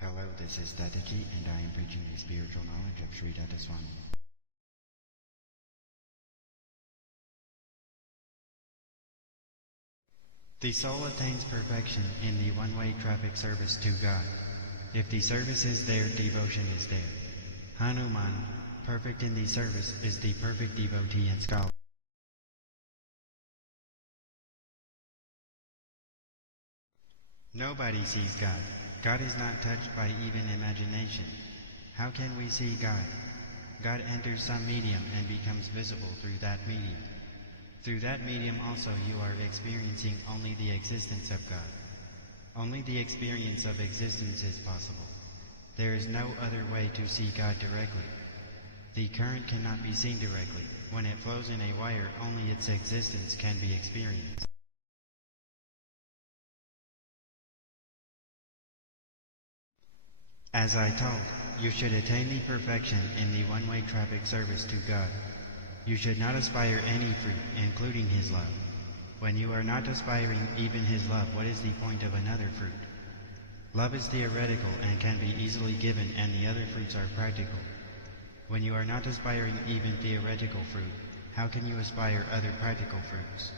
Hello, this is Dattaswami, and I am preaching the spiritual knowledge of Sri Dattaswami. The soul attains perfection in the one-way traffic service to God. If the service is there, devotion is there. Hanuman, perfect in the service, is the perfect devotee and scholar. Nobody sees God. God is not touched by even imagination. How can we see God? God enters some medium and becomes visible through that medium. Through that medium also you are experiencing only the existence of God. Only the experience of existence is possible. There is no other way to see God directly. The current cannot be seen directly. When it flows in a wire, only its existence can be experienced. As I told, you should attain the perfection in the one-way traffic service to God. You should not aspire any fruit, including His love. When you are not aspiring even His love, what is the point of another fruit? Love is theoretical and can be easily given, and the other fruits are practical. When you are not aspiring even theoretical fruit, how can you aspire other practical fruits?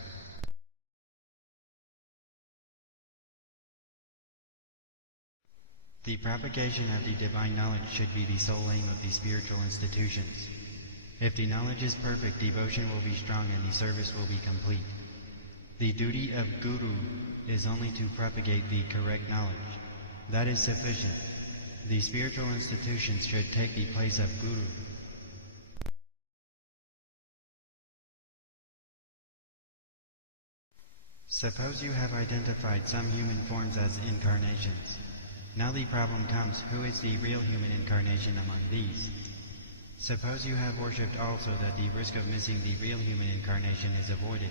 The propagation of the divine knowledge should be the sole aim of the spiritual institutions. If the knowledge is perfect, devotion will be strong and the service will be complete. The duty of Guru is only to propagate the correct knowledge. That is sufficient. The spiritual institutions should take the place of Guru. Suppose you have identified some human forms as incarnations. Now the problem comes, who is the real human incarnation among these? Suppose you have worshipped all so that the risk of missing the real human incarnation is avoided.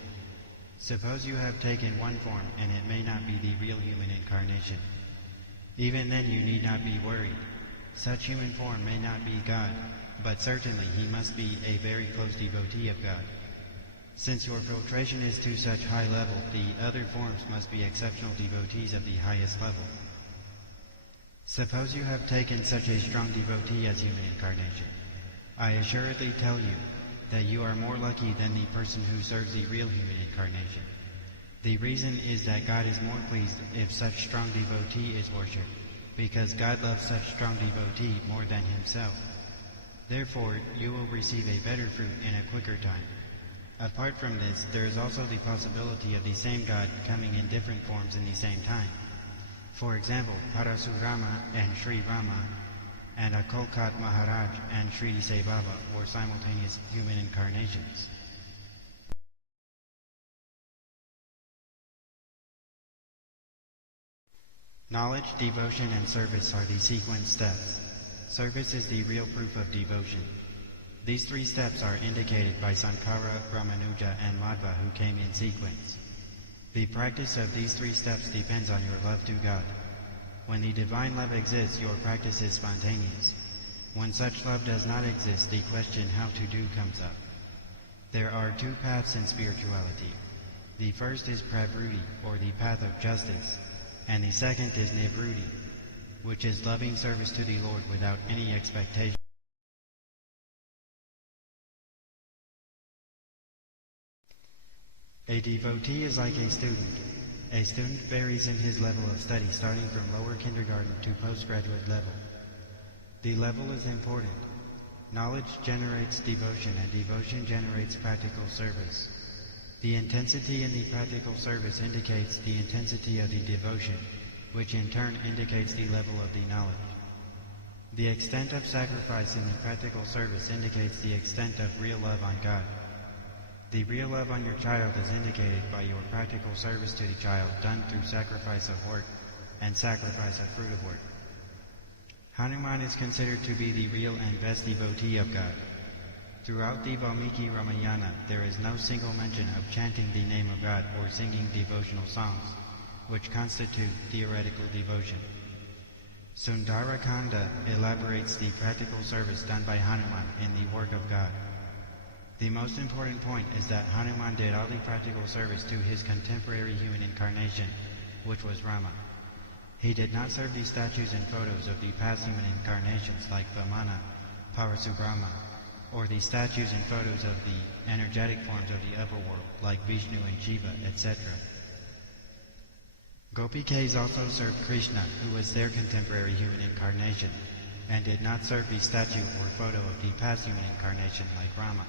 Suppose you have taken one form and it may not be the real human incarnation. Even then you need not be worried. Such human form may not be God, but certainly he must be a very close devotee of God. Since your filtration is to such high level, the other forms must be exceptional devotees of the highest level. Suppose you have taken such a strong devotee as human incarnation. I assuredly tell you that you are more lucky than the person who serves the real human incarnation. The reason is that God is more pleased if such strong devotee is worshipped, because God loves such strong devotee more than himself. Therefore, you will receive a better fruit in a quicker time. Apart from this, there is also the possibility of the same God coming in different forms in the same time. For example, Parasurama and Sri Rama and Akolkat Maharaj and Sri Sai Baba were simultaneous human incarnations. Knowledge, devotion, and service are the sequence steps. Service is the real proof of devotion. These three steps are indicated by Sankara, Ramanuja, and Madhva, who came in sequence. The practice of these three steps depends on your love to God. When the divine love exists, your practice is spontaneous. When such love does not exist, the question how to do comes up. There are two paths in spirituality. The first is pravruti, or the path of justice, and the second is nivruti, which is loving service to the Lord without any expectation. A devotee is like a student. A student varies in his level of study, starting from lower kindergarten to postgraduate level. The level is important. Knowledge generates devotion, and devotion generates practical service. The intensity in the practical service indicates the intensity of the devotion, which in turn indicates the level of the knowledge. The extent of sacrifice in the practical service indicates the extent of real love on God. The real love on your child is indicated by your practical service to the child done through sacrifice of work and sacrifice of fruit of work. Hanuman is considered to be the real and best devotee of God. Throughout the Valmiki Ramayana, there is no single mention of chanting the name of God or singing devotional songs, which constitute theoretical devotion. Sundarakanda elaborates the practical service done by Hanuman in the work of God. The most important point is that Hanuman did all the practical service to his contemporary human incarnation, which was Rama. He did not serve the statues and photos of the past human incarnations like Vamana, Parasubrahma, or the statues and photos of the energetic forms of the upper world like Vishnu and Shiva, etc. Gopikes also served Krishna, who was their contemporary human incarnation, and did not serve the statue or photo of the past human incarnation like Rama.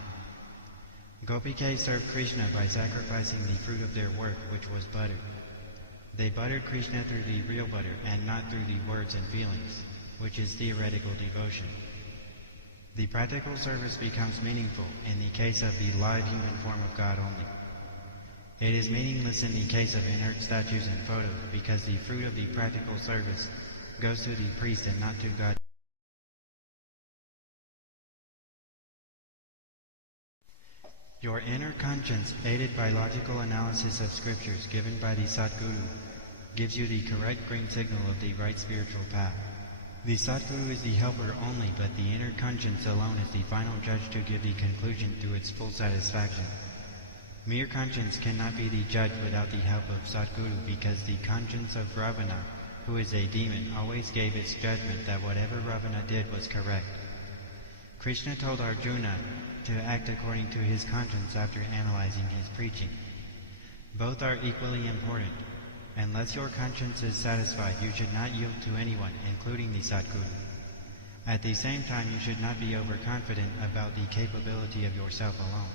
Gopikes served Krishna by sacrificing the fruit of their work, which was butter. They buttered Krishna through the real butter and not through the words and feelings, which is theoretical devotion. The practical service becomes meaningful in the case of the live human form of God only. It is meaningless in the case of inert statues and photos because the fruit of the practical service goes to the priest and not to God. Your inner conscience, aided by logical analysis of scriptures given by the Satguru, gives you the correct green signal of the right spiritual path. The Satguru is the helper only, but the inner conscience alone is the final judge to give the conclusion to its full satisfaction. Mere conscience cannot be the judge without the help of Satguru, because the conscience of Ravana, who is a demon, always gave its judgment that whatever Ravana did was correct. Krishna told Arjuna to act according to his conscience after analyzing his preaching. Both are equally important. Unless your conscience is satisfied, you should not yield to anyone, including the Satguru. At the same time, you should not be overconfident about the capability of yourself alone.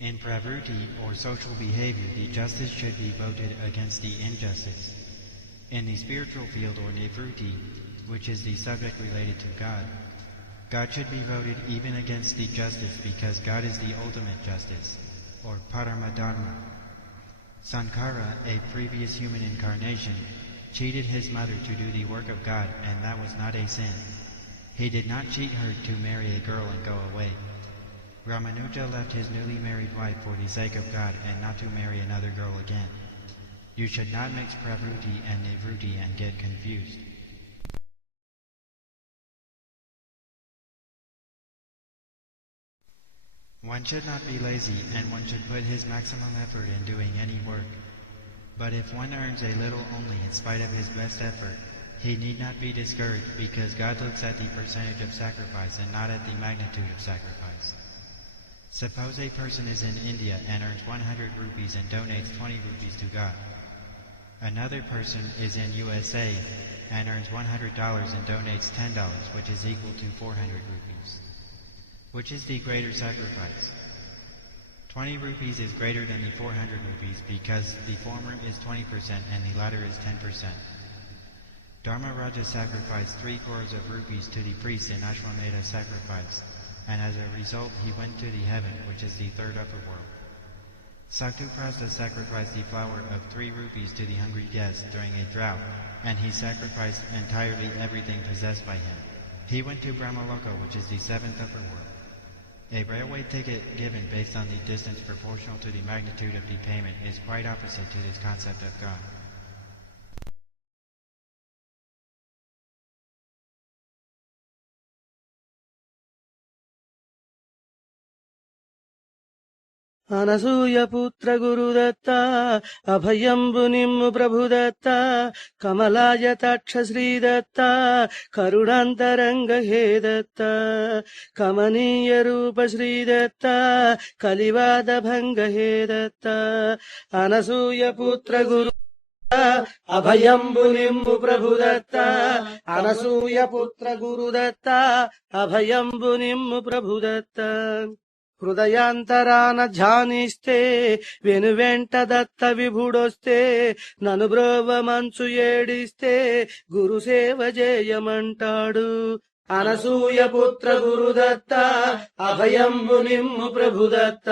In pravruti, or social behavior, the justice should be voted against the injustice. In the spiritual field, or nivruti, which is the subject related to God, God should be voted even against the justice because God is the ultimate justice, or paramadharma. Sankara, a previous human incarnation, cheated his mother to do the work of God, and that was not a sin. He did not cheat her to marry a girl and go away. Ramanuja left his newly married wife for the sake of God and not to marry another girl again. You should not mix pravruti and nivruti and get confused. One should not be lazy, and one should put his maximum effort in doing any work. But if one earns a little only in spite of his best effort, he need not be discouraged, because God looks at the percentage of sacrifice and not at the magnitude of sacrifice. Suppose a person is in India and earns 100 rupees and donates 20 rupees to God. Another person is in USA and earns $100 and donates $10, which is equal to 400 rupees. Which is the greater sacrifice? 20 rupees is greater than the 400 rupees because the former is 20% and the latter is 10%. Dharmaraja sacrificed 3 crores of rupees to the priest in Ashwamedha sacrifice, and as a result he went to the heaven, which is the third upper world. Saktuprasta sacrificed the flour of 3 rupees to the hungry guest during a drought, and he sacrificed entirely everything possessed by him. He went to Brahmaloka, which is the 7th upper world. A railway ticket given based on the distance proportional to the magnitude of the payment is quite opposite to this concept of God. అనసూయపుత్ర Gurudatta అభయంబు నిమ్ము ప్రభుదత్త కమలాయతాక్ష శ్రీదత్త కరుణాంతరంగ హే దత్త కమనీయ రూప శ్రీదత్త కలివాద భంగ హే దత్త అనసూయపుత్ర గురు అభయంబు నిమ్ము ప్రభుదత్త అనసూయపుత్ర గురుదత్త అభయంబు నిమ్ము ప్రభుదత్త హృదయాంతరాన ధ్యానిస్తే వెనువెంట దత్త విభుడొస్తే నను బ్రోవ మంచు ఏడిస్తే గురు సేవ చేయమంటాడు అనసూయ పుత్ర గురుదత్త అభయంబు నిమ్ము ప్రభుదత్త